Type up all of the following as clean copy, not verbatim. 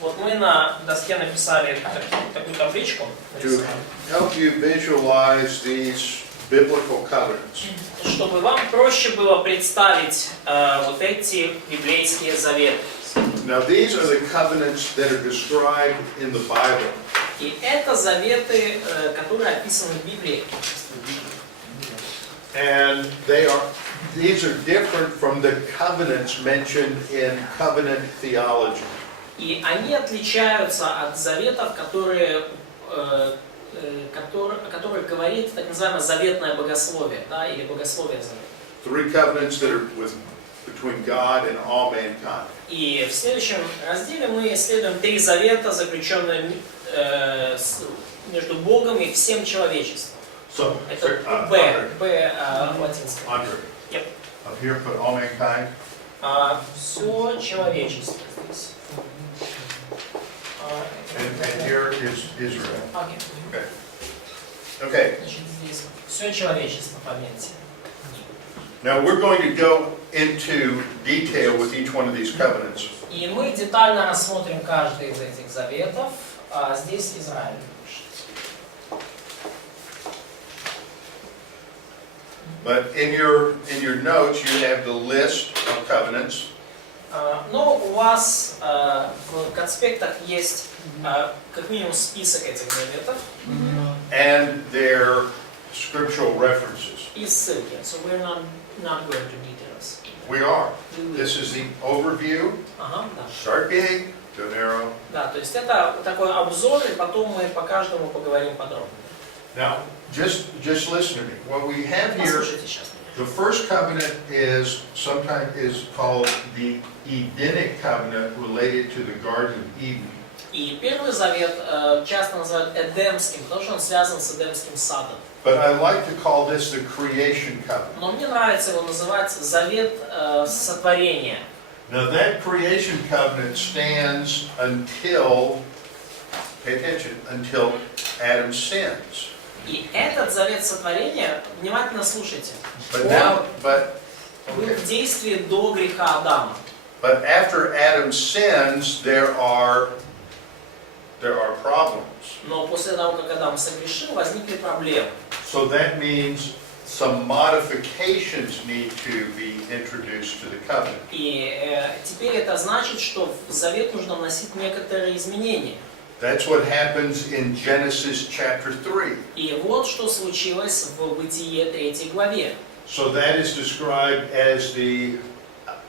Вот мы на доске написали такую табличку. To help you visualize these biblical covenants. Чтобы вам проще было представить вот эти библейские заветы. Now these are the covenants that are described in the Bible. И это заветы, которые описаны в Библии. And these are different from the covenants mentioned in covenant theology. И они отличаются от заветов, которые говорит так называемое заветное богословие, да, или богословие завета. Three covenants that are between God and all mankind. И в следующем разделе мы исследуем 3 завета, заключенные между Богом и всем человечеством. So, Это Б латинское. Yep. Up here put all mankind. Все человечество здесь. And here is Israel. Okay. Okay. Значит, здесь все человечество, пометьте. Now we're going to go into detail with each one of these covenants. И мы детально рассмотрим каждый из этих заветов. Здесь Израиль. But in your notes you have the list of covenants. Но у вас в конспектах есть как минимум список этих заветов. And their scriptural references. И ссылки. So we're not going to details. We are. This is the overview. Ага, да. Start big, go narrow. Да, то есть это такой обзор, и потом мы по каждому поговорим подробно. Now, just listen to me. What we have here, Послушайте сейчас меня. the first covenant is sometimes called the Edenic covenant related to the Garden of Eden. И первый завет часто называют Эдемским, потому что он связан с Эдемским садом. But I like to call this the creation covenant. Но мне нравится его называть завет сотворения. Now that creation covenant stands until, pay attention, until Adam sins. И этот завет сотворения, внимательно слушайте, But был в действии до греха Адама. But after Adam sins, there are problems. Но после того, как Адам согрешил, возникли проблемы. So that means some modifications need to be introduced to the covenant. И теперь это значит, что в завет нужно вносить некоторые изменения. That's what happens in Genesis chapter 3. И вот что случилось в Бытие 3 главе. So that is described as the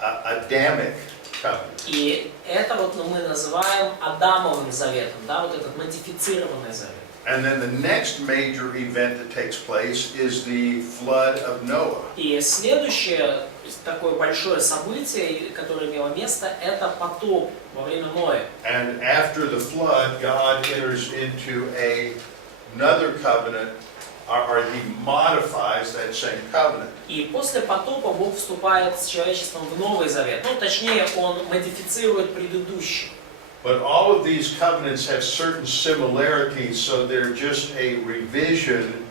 Adamic covenant. И это вот мы называем Адамовым заветом, да, вот этот модифицированный завет. And then the next major event that takes place is the flood of Noah. И следующее такое большое событие, которое имело место, это потоп во время Ноя. And after the flood, God enters into another covenant, or he modifies that same covenant. И после потопа Бог вступает с человечеством в Новый Завет. Ну, точнее, Он модифицирует предыдущий. But all of these covenants have certain similarities, so they're just a revision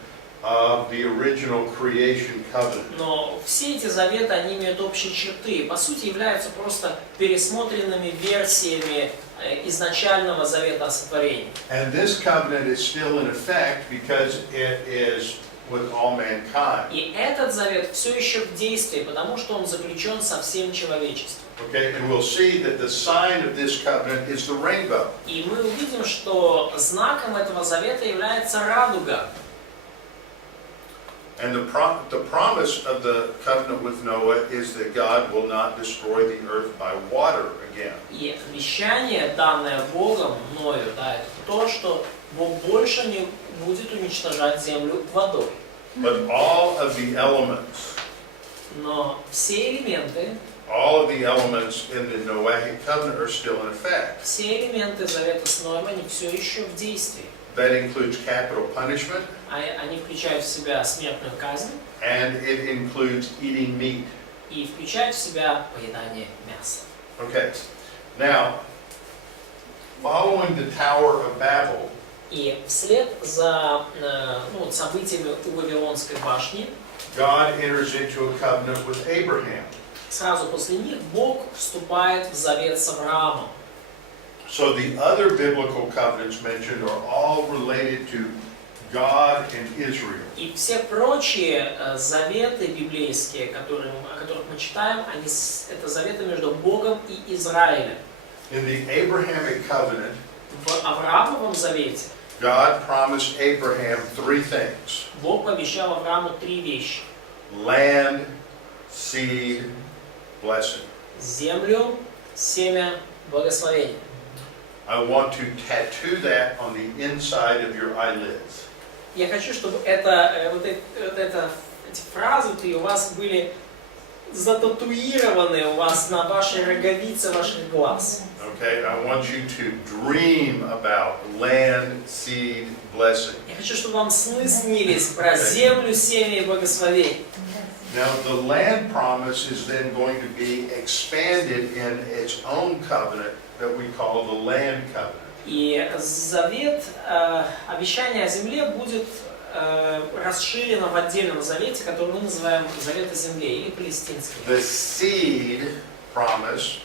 of the original creation covenant. Но все эти заветы, они имеют общие черты. По сути, являются просто пересмотренными версиями изначального завета о сотворении. And this covenant is still in effect because it is with all mankind. И этот завет все еще в действии, потому что он заключен со всем человечеством. Okay, and we'll see that the sign of this covenant is the rainbow. И мы увидим, что знаком этого завета является радуга. And the promise of the covenant with Noah is that God will not destroy the earth by water again. И обещание, данное Богом Ною, да, это то, что Бог больше не будет уничтожать землю водой. But all of the elements, Но все элементы in the Noahic covenant are still in effect. Все элементы завета с Ноем, они все еще в действии. That includes capital punishment. Они включают в себя смертную казнь. And it includes eating meat. И включают в себя поедание мяса. Okay. Now, following the Tower of Babel, И вслед за событиями у Вавилонской башни, God enters into a covenant with Abraham. Сразу после них Бог вступает в завет с Авраамом. So the other biblical covenants mentioned are all related to God and Israel. И все прочие заветы библейские, о которых мы читаем, это заветы между Богом и Израилем. In the Abrahamic covenant, В Авраамовом завете God promised Abraham three things: Бог пообещал Аврааму 3 вещи. land, seed, blessing. Землю, семя, благословение. I want to tattoo that on the inside of your eyelids. Я хочу, чтобы эти фразы у вас были зататуированы у вас на вашей роговице ваших глаз. Okay, I want you to dream about land, seed, blessing. Я хочу, чтобы вам сны снились про землю, семя и благословение. Now, the land promise is then going to be expanded in its own covenant that we call the land covenant. И завет, обещание о земле будет расширено в отдельном завете, который мы называем Завет о земле или палестинский. The seed promise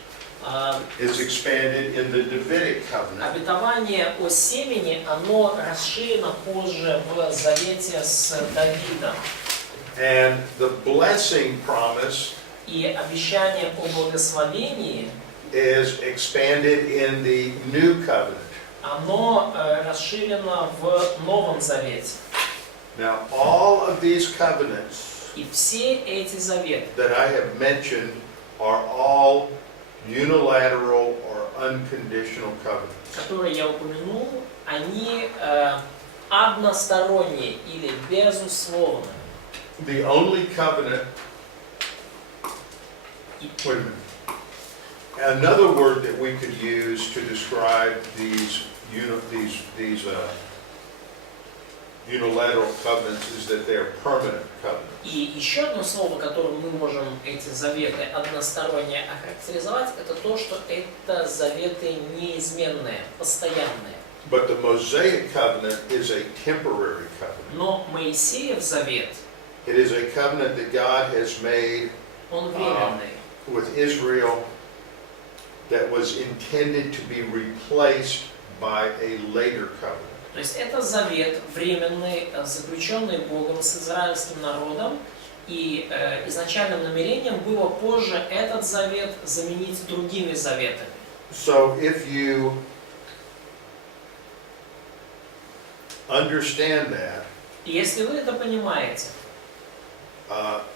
is expanded in the Davidic covenant. Обетование о семени, оно расширено позже в завете с Давидом. And the blessing promise И обещание о благословении, is expanded in the new covenant. оно расширено в Новом Завете. Now, all of these covenants И все эти заветы, that I have mentioned are all unilateral or unconditional covenants. которые я упомянул, они односторонние или безусловные. The only covenant, wait a minute. Another word that we could use to describe these unilateral covenants is that they're permanent covenants. И еще одно слово, которым мы можем эти заветы односторонне охарактеризовать, это то, что это заветы неизменные, постоянные. But the Mosaic covenant is a temporary covenant. Но Моисеев завет, It is a covenant that God has made он временный. with Israel that was intended to be replaced by a later covenant. То есть это завет временный, заключенный Богом с израильским народом, и изначальным намерением было позже этот завет заменить другими заветами. So if you understand that, И если вы это понимаете,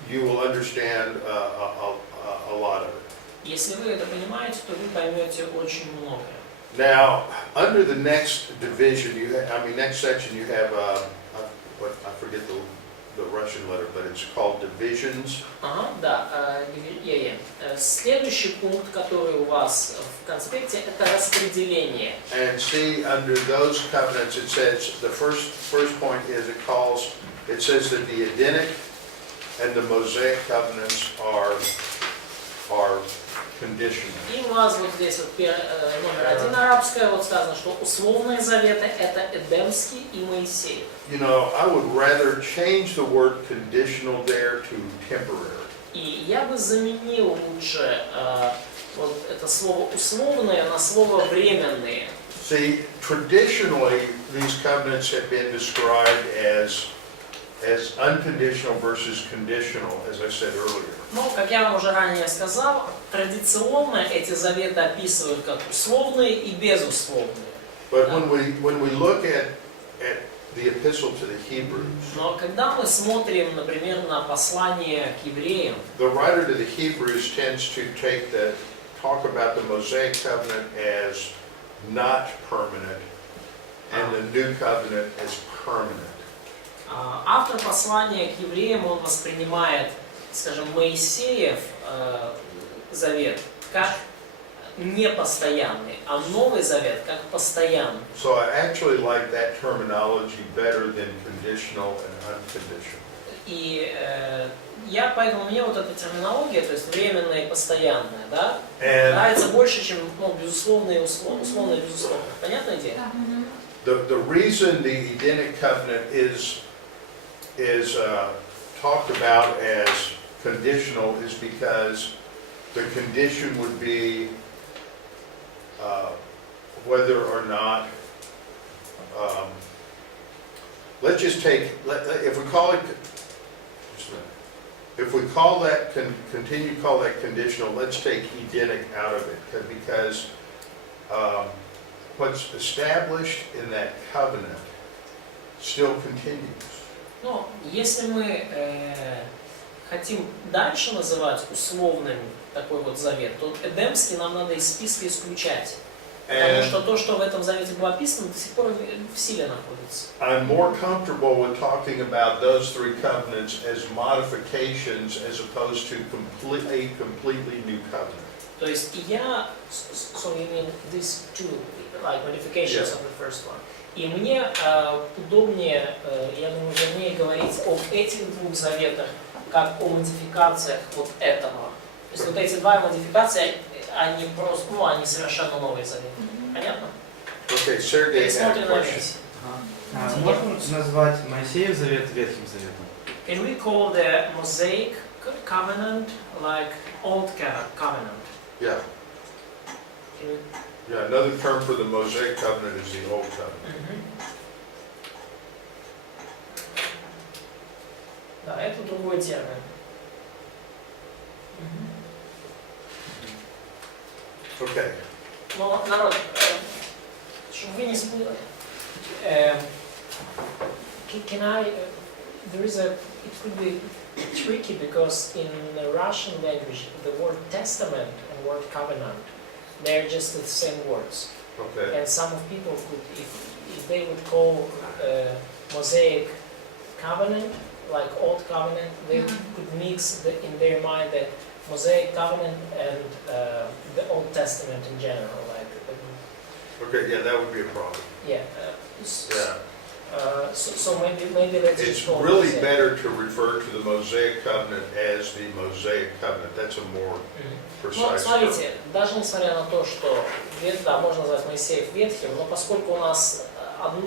you will understand a lot of it. если вы это понимаете, то вы поймете очень многое. Now, under the next division, next section, you have I forget the Russian letter, but it's called divisions. Ага, да. Следующий пункт, который у вас в конспекте, это распределение. And see, under those covenants, it says the first point is it says that the Edenic and the Mosaic covenants are conditional. И у вас вот здесь вот номер 1 арабское, вот сказано, что условные заветы это Эдемский и Моисеев. You know, I would rather change the word conditional there to temporary. И я бы заменил лучше вот это слово условные на слово временные. See, traditionally, these covenants have been described as unconditional versus conditional, as I said earlier. Но, как я вам уже ранее сказал, традиционно эти заветы описывают как условные и безусловные. But when we look at the epistle to the Hebrews, Но когда мы смотрим, например, на послание к евреям, the writer to the Hebrews tends to talk about the Mosaic covenant as not permanent and the new covenant as permanent. автор послания к евреям, он воспринимает, скажем, Моисеев завет как непостоянный, а Новый Завет как постоянный. So I actually like that terminology better than conditional and unconditional. И поэтому мне вот эта терминология, то есть временная и постоянная, да, нравится больше, чем безусловно и условно и безусловно. Понятная идея? The reason the Edenic covenant is talked about as conditional is because the condition would be whether or not, let's just take, if we call it, just a minute. If we call that, continue to call that conditional, let's take Edenic out of it, because what's established in that covenant still continues. Но если мы хотим дальше называть условным такой вот завет, то Эдемский нам надо из списка исключать. Потому что то, что в этом завете было описано, до сих пор в силе находится. I'm more comfortable with talking about those three covenants as modifications as opposed to a completely new covenant. То есть я, so you mean these two, like modifications of the first one. И мне удобнее, я думаю, вернее говорить об этих двух заветах, как о модификациях вот этого. То есть вот эти два модификации, они просто, ну, они совершенно новые заветы. Понятно? Okay, Sergey had a question. Можно назвать Моисеев завет Ветхим Заветом? Can we call the Mosaic covenant like Old covenant? Yeah. Can we... Yeah, another term for the Mosaic covenant is the Old Covenant. Да, это другой термин. Okay. Но, народ, чтобы вы не спутали, can I, there is a, it could be tricky because in the Russian language, the word testament and word covenant, they're just the same words. Okay. And some of people could, if they would call Mosaic covenant, like Old Covenant, they could mix in their mind the Mosaic covenant and the Old Testament in general. Like, Okay, yeah, that would be a problem. yeah. Yeah. So maybe let's It's just call really Mosaic. better to refer to the Mosaic covenant as the Mosaic covenant. That's a more Ну, precise term. смотрите, даже несмотря на то, что да, можно назвать Моисеев ветхим, но поскольку у нас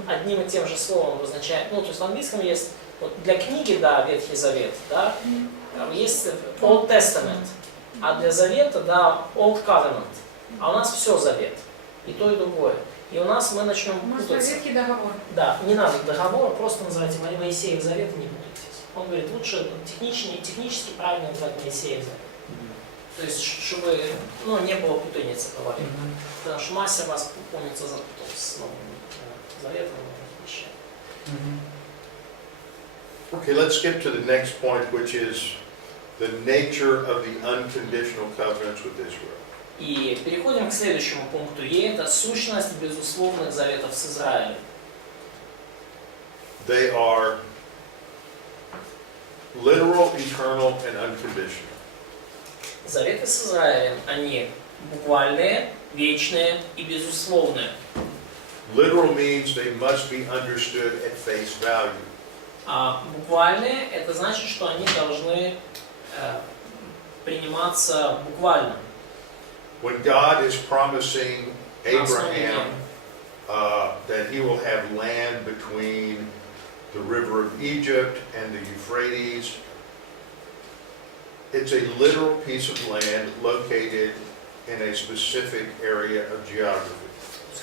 одним и тем же словом обозначает, ну, то есть в английском есть, вот для книги, да, Ветхий Завет, да, есть Old Testament, а для завета, да, Old Covenant, а у нас все завет, и то, и другое. И у нас мы начнем путаться. Ветхий договор. Да, не надо договора, просто называйте Моисеев Завет, не путайтесь. Он говорит, лучше технически правильно называть Моисеев Завет. То есть, чтобы, ну, не было путаницы по варианту. Потому что мастер вас, помнится, запутал с новым заветом и вещами. Okay, let's skip to the next point, which is the nature of the unconditional covenants with Israel. И переходим к следующему пункту. И это сущность безусловных заветов с Израилем. They are literal, eternal, and unconditional. Заветы с Израилем, они буквальные, вечные и безусловные. Literal means they must be understood at face value. А буквальные, это значит, что они должны приниматься буквально. When God is promising Abraham that he will have land between the river of Egypt and the Euphrates, it's a literal piece of land located in a specific area of geography.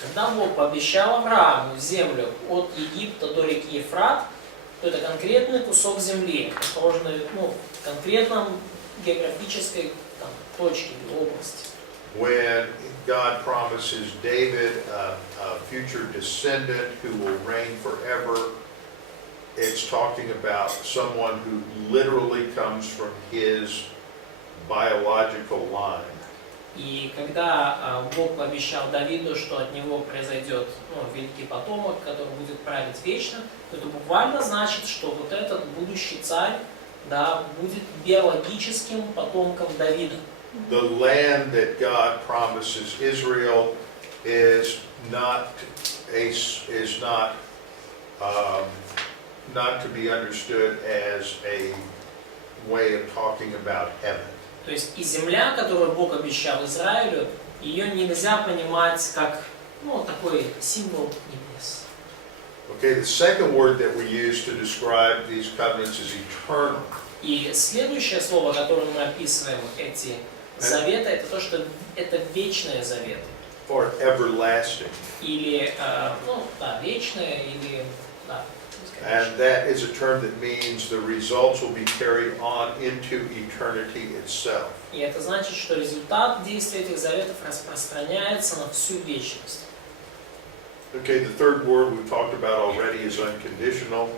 Когда Бог пообещал Аврааму землю от Египта до реки Ефрат, то это конкретный кусок земли, расположенный, ну, в конкретном географической там, точке или области. When God promises David a future descendant who will reign forever, it's talking about someone who literally comes from his biological line. И когда Бог пообещал Давиду, что от него произойдет, ну, великий потомок, который будет править вечно, то это буквально значит, что вот этот будущий царь, да, будет биологическим потомком Давида. The land that God promises Israel is not to be understood as a way of talking about heaven. То есть и земля, которую Бог обещал Израилю, ее нельзя понимать как, ну, такой символ небес. Okay, the second word that we use to describe these covenants is eternal. И следующее слово, которым мы описываем эти заветы, это то, что это вечные заветы. or everlasting. Или, ну, да, вечное, или, да, And that is a term that means the results will be carried on into eternity itself. И это значит, что результат действия этих заветов распространяется на всю вечность. Okay, the third word we've talked about already is unconditional.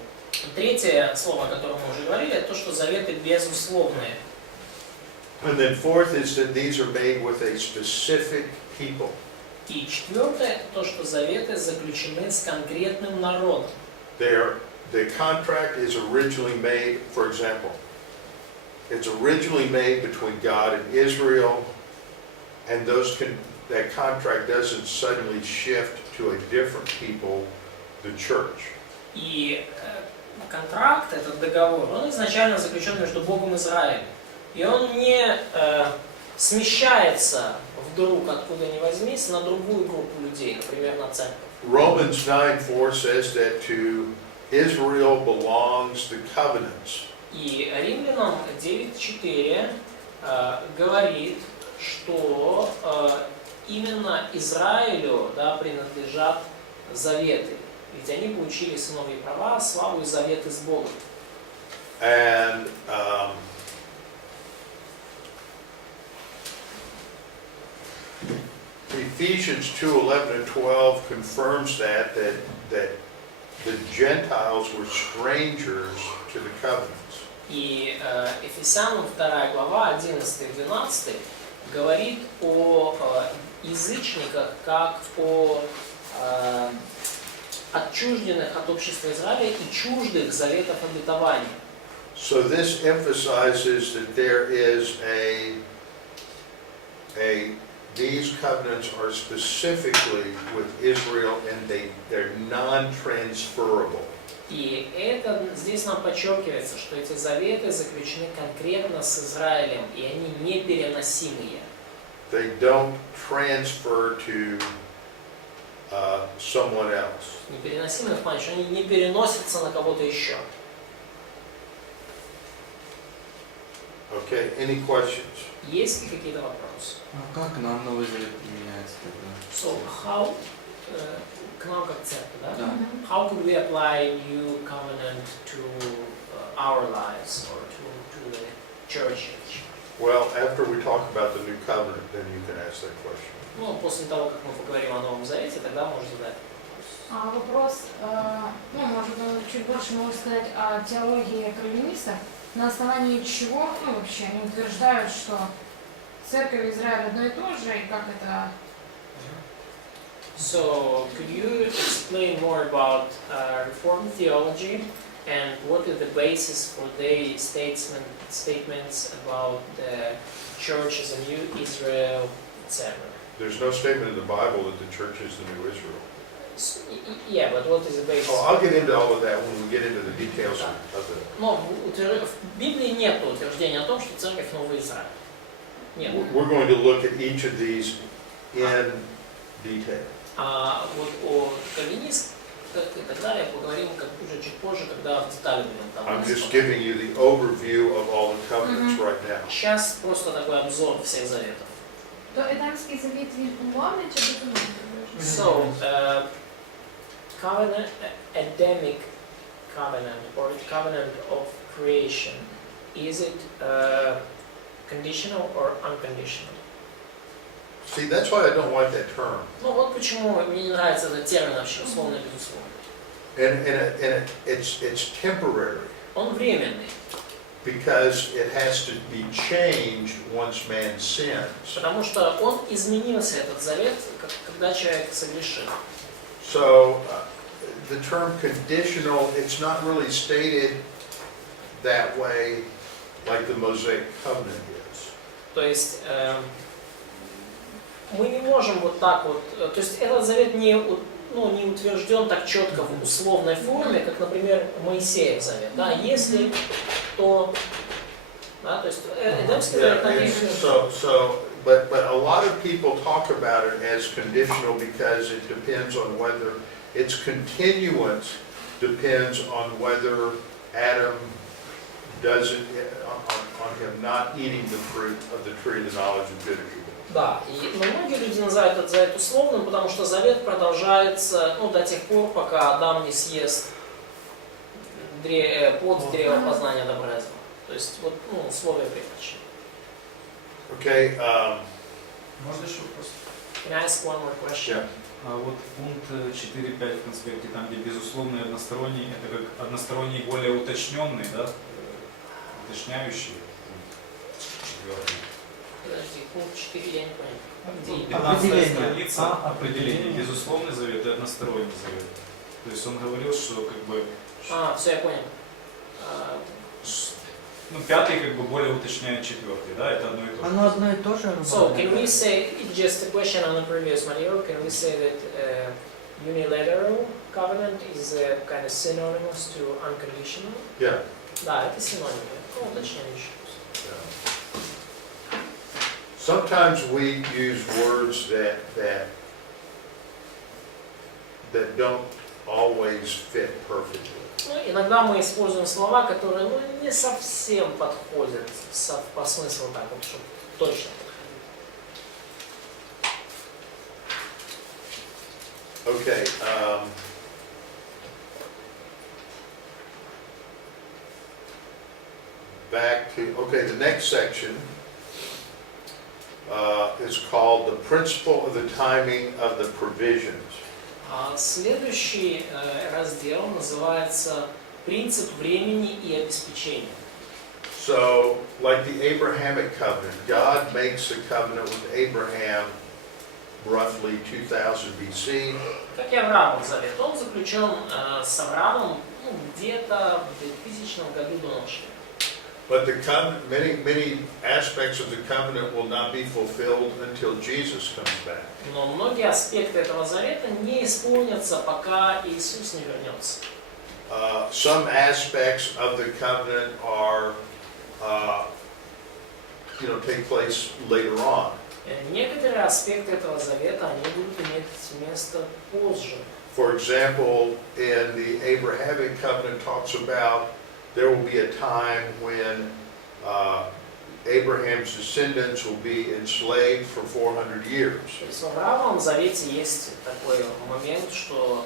Третье слово, о котором мы уже говорили, это то, что заветы безусловные. And then fourth is that these are made with a specific people. И четвертое, это то, что заветы заключены с конкретным народом. The contract is originally made, for example, it's originally made between God and Israel, and that contract doesn't suddenly shift to a different people, the church. И контракт, этот договор, он изначально заключен между Богом и Израилем. И он не смещается вдруг, откуда ни возьмись, на другую группу людей, например, на церковь. Romans 9:4 says that to Israel belongs the covenants. И Римлянам 9:4 говорит, что именно Израилю, да, принадлежат заветы. Ведь они получили сыновьи права, славу и заветы с Богом. And Ephesians 2:11 and 12 confirms that the Gentiles were strangers to the covenants. И Ефесянам 2 глава 11-12 говорит о язычниках как о отчужденных от общества Израиля и чуждых заветов обетования. So this emphasizes that there is these covenants are specifically with Israel and they're non-transferable. И это здесь нам подчеркивается, что эти заветы заключены конкретно с Израилем, и они непереносимые. They don't transfer to someone else. Непереносимые в плане, что они не переносятся на кого-то еще. Okay, any questions? Есть ли какие-то вопросы? А как нам Новый Завет применяется тогда? So how, к нам как церковь, да? Да. How could we apply new covenant to our lives or to the church age? Well, after we talk about the new covenant, then you can ask that question. Ну, после того, как мы поговорим о Новом Завете, тогда можно задать вопрос. Вопрос, ну, может быть, чуть больше можно сказать о теологии кальвинистов, на основании чего, ну, вообще, они утверждают, что церковь Израиля одно и то же, и как это... So, could you explain more about Reformed theology and what is the basis for their statements about the church as a new Israel, etc.? There's no statement in the Bible that the church is the new Israel. Yeah, but what is the basis? Oh, I'll get into all of that when we get into the details of it. Но в Библии нет утверждения о том, что церковь Новый Израиль. Нет. We're going to look at each of these in detail. А вот о кальвинистах и так далее поговорим уже чуть позже, когда в детали будем там. I'm just giving you the overview of all the covenants right now. Сейчас просто такой обзор всех заветов. То Едемський завіт, він умовний чи документний? So, covenant, Adamic covenant or covenant of creation, is it conditional or unconditional? See, that's why I don't like that term. Ну вот почему мне не нравится этот термин вообще условно и безусловно. And it's temporary Он временный, because it has to be changed once man sins. потому что он изменился, этот завет, когда человек согрешил. So the term conditional, it's not really stated that way like the Mosaic covenant is. То есть мы не можем вот так вот, то есть этот завет не утвержден так четко в условной форме, как, например, Моисеев завет. Да, если то, да, то есть Эдемский завет написан. But a lot of people talk about it as conditional because it depends on whether its continuance depends on whether Adam doesn't, on him not eating the fruit of the tree of the knowledge of good and evil. Да, но многие люди называют этот завет условным, потому что завет продолжается до тех пор, пока Адам не съест плод древа познания добра и зла. То есть условия предпочтения. Okay, Можно еще вопрос? Can I ask one more question? yeah. А вот пункт 4.5 в конспекте, там где безусловный и односторонний, это как односторонний более уточненный, да? Уточняющий. Подожди, пункт 4 я не понял. Где? 15 страница, определение. Безусловный завет и односторонний завет. То есть он говорил, что как бы... Все, я понял. Пятый как бы более уточняет четвертый, да? Это одно и то же. Оно одно и то же. So, can we say, just a question on the previous material, can we say that unilateral covenant is kind of synonymous to unconditional? Yeah. Да, это синонимы. Уточняющий. Sometimes we use words that don't always fit perfectly. Иногда мы используем слова, которые не совсем подходят по смыслу так вот, чтобы точно. Okay. The next section is called the principle of the timing of the provisions. Следующий раздел называется «Принцип времени и обеспечения». So, like the Abrahamic covenant, God makes a covenant with Abraham roughly 2000 BC. Как и Авраамов завет, он заключен с Авраамом где-то в 2000 году до нашей эры. But the covenant, many aspects of the covenant will not be fulfilled until Jesus comes back. Но многие аспекты этого завета не исполнятся, пока Иисус не вернется. Some aspects of the covenant are, take place later on. Некоторые аспекты этого завета, они будут иметь место позже. For example, in the Abrahamic covenant talks about there will be a time when Abraham's descendants will be enslaved for 400 years. То есть в Авраамовом завете есть такой момент, что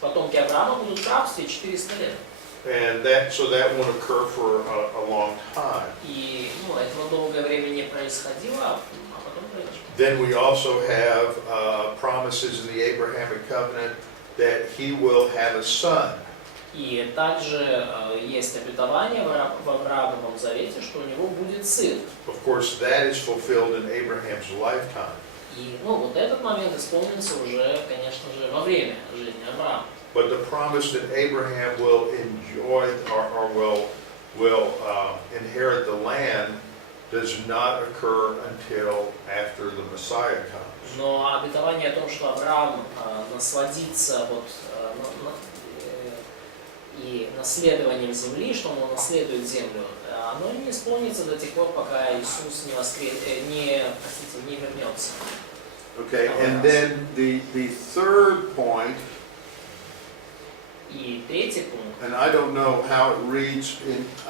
потомки Авраама будут в рабстве 400 лет. And that won't occur for a long time. И этого долгое время не происходило, а потом произошло. Then we also have promises in the Abrahamic covenant that he will have a son. И также есть обетование в Авраамовом завете, что у него будет сын. Of course, that is fulfilled in Abraham's lifetime. И вот этот момент исполнится уже, конечно же, во время жизни Авраама. But the promise that Abraham will enjoy or will inherit the land does not occur until after the Messiah comes. Но обетование о том, что Авраам насладится и наследованием земли, что он наследует землю, оно не исполнится до тех пор, пока Иисус не вернется. Okay, and then the third point, И третий пункт. and I don't know how it reads,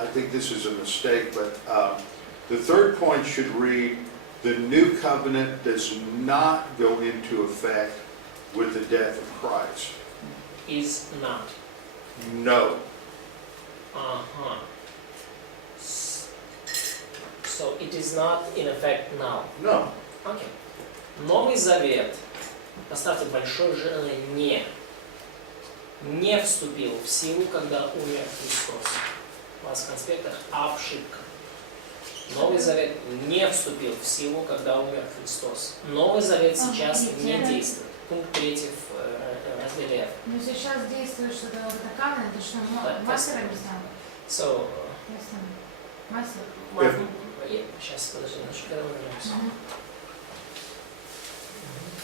I think this is a mistake, but the third point should read, the new covenant does not go into effect with the death of Christ. Is not. No. So it is not in effect now. No. Okay. Новый Завет, поставьте большой жирный не вступил в силу, когда умер Христос. У вас в конспектах ошибка. Новый Завет не вступил в силу, когда умер Христос. Новый Завет сейчас не действует. Пункт 3 в разделе F. Но сейчас действует что-то вот такое, это что, мастер объяснял? So, Мастер. Сейчас, подожди, когда мы вернемся.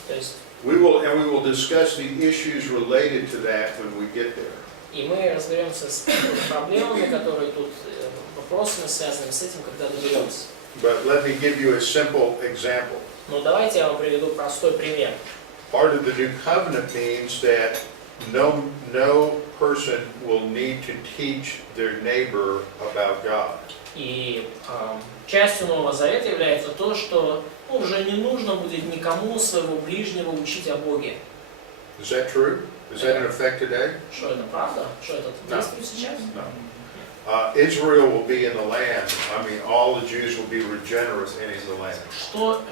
То есть, We will discuss the issues related to that when we get there. и мы разберемся с проблемами, которые тут, вопросами, связанными с этим, когда доберемся. But let me give you a simple example. Ну, давайте я вам приведу простой пример. Part of the new covenant means that no person will need to teach their neighbor about God. И частью Нового Завета является то, что уже не нужно будет никому своего ближнего учить о Боге. Is that true? Is that in effect today? Что это правда? Что это действует сейчас? No. Israel will be in the land. I mean, all the Jews will be regenerate in the land. Что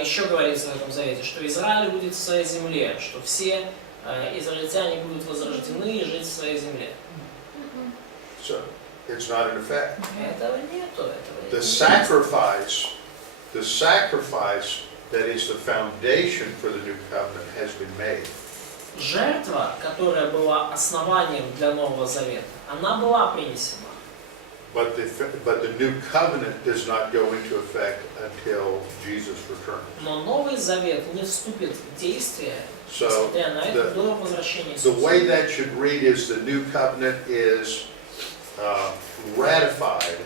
еще говорится в этом завете? Что Израиль будет в своей земле, что все израильтяне будут возрождены и жить в своей земле. So it's not in effect. Этого нету. The sacrifice that is the foundation for the new covenant has been made. Жертва, которая была основанием для Нового Завета, она была принесена. But the new covenant does not go into effect until Jesus returns. Но Новый Завет не вступит в действие, So несмотря на это, до возвращения the Иисуса. way that should read is the new covenant is ratified.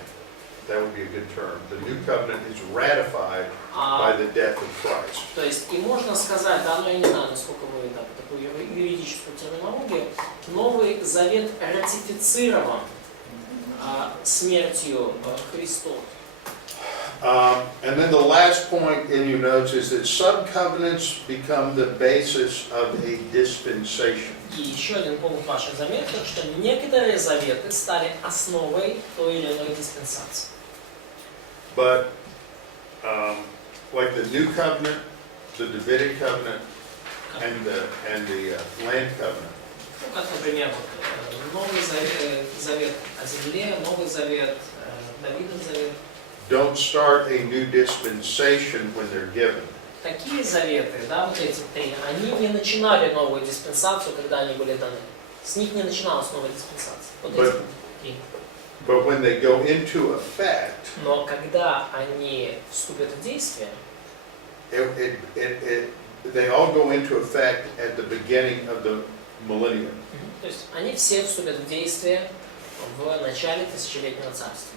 That would be a good term. The new covenant is ratified by the death of Christ. То есть, и можно сказать, да, но я не знаю, насколько вы такую юридическую терминологию, Новый Завет ратифицирован смертью Христова. And then the last point in your notes is that some covenants become the basis of a dispensation. И еще один пункт в ваших заметках, что некоторые заветы стали основой той или иной диспенсации. But like the new covenant, the Davidic covenant, and the land covenant. Ну, как, например, Новый Завет о земле, Новый Завет, Давидов Завет. Don't start a new dispensation when they're given. Такие заветы, да, вот эти три, они не начинали новую диспенсацию, когда они были даны. С них не начиналась новая диспенсация. Вот эти три. But when they go into effect, Но когда они вступят в действие, they all go into effect at the beginning of the millennium. то есть они все вступят в действие в начале тысячелетнего царства.